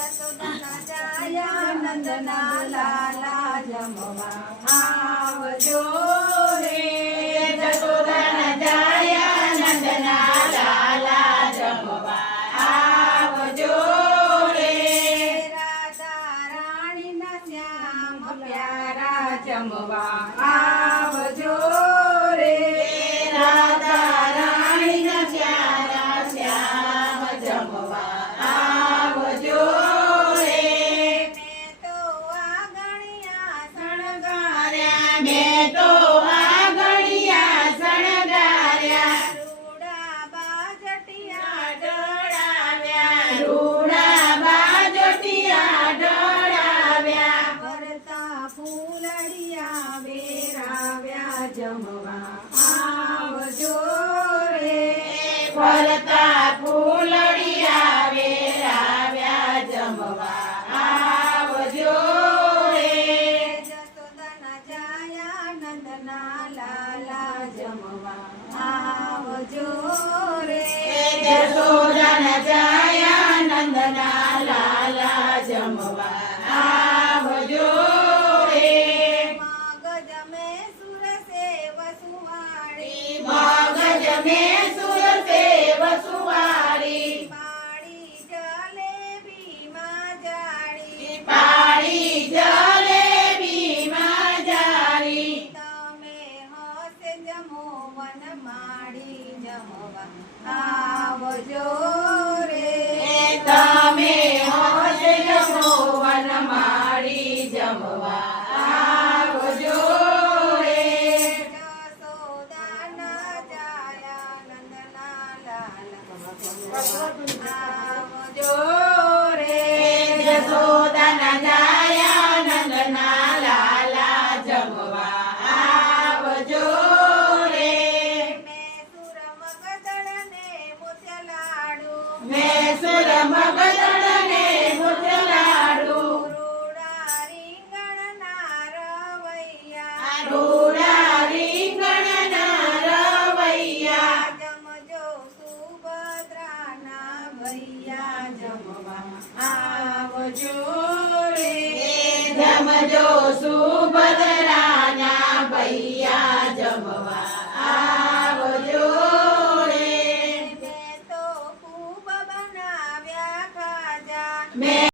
યશોદાના જાયા નંદના લાલા જમવા આવજો રે. યશોદાના જાયા નંદના લાલા જમવા આવજો રે. રાધા રાણીના શ્યામ પ્યારા જમવા આવજો રે. રાધા રાણીના પ્યારા શ્યામ જમવા આવજો રે. મેં તો આંગણિયા મેં તો આંગણિયા શણગાર્યા, શણગાર્યા, રૂડા બાજટિયા ઢળાવ્યા, રૂડા બાજટિયા ઢળાવ્યા, ભરતા ફૂલડિયા વેરાવ્યા જમવા આવજો રે. ફરતા ફૂલડિયા વેરાવ્યા જમવા આવજો રે. યશોદાના જાયા નંદના લાલા જમવા આવજો રે. યશોદાના જાયા નંદના લાલા જમવા આવજો રે. મગજ મેં સુર સેવ સુવાળી, મગજ મેં સુર સેવ સુવાળી, પાડી જલેબીમાં જાળી, પાડી જલેબીમાં જાળી, તમે હસે જમો વન માડી જમવા આવજો રે. તમે હોશ જમો વન માડી જમવા આવજો રે. યશોદાના જાયા નંદના લાલા આવજો રે. યશોદાના જાયા નંદના લાલા જમવા આવજો રે. મેં સુર મગદળ ને મોતિયા લાડુ, મેં સુર મગદળ ને મોતિયા લાડુ, રૂડા રીંગણના રવૈયા, રૂડા રીંગણના રવૈયા, જમજો સુભદ્રાના ભૈયા જમવા આવજો રે. જમજો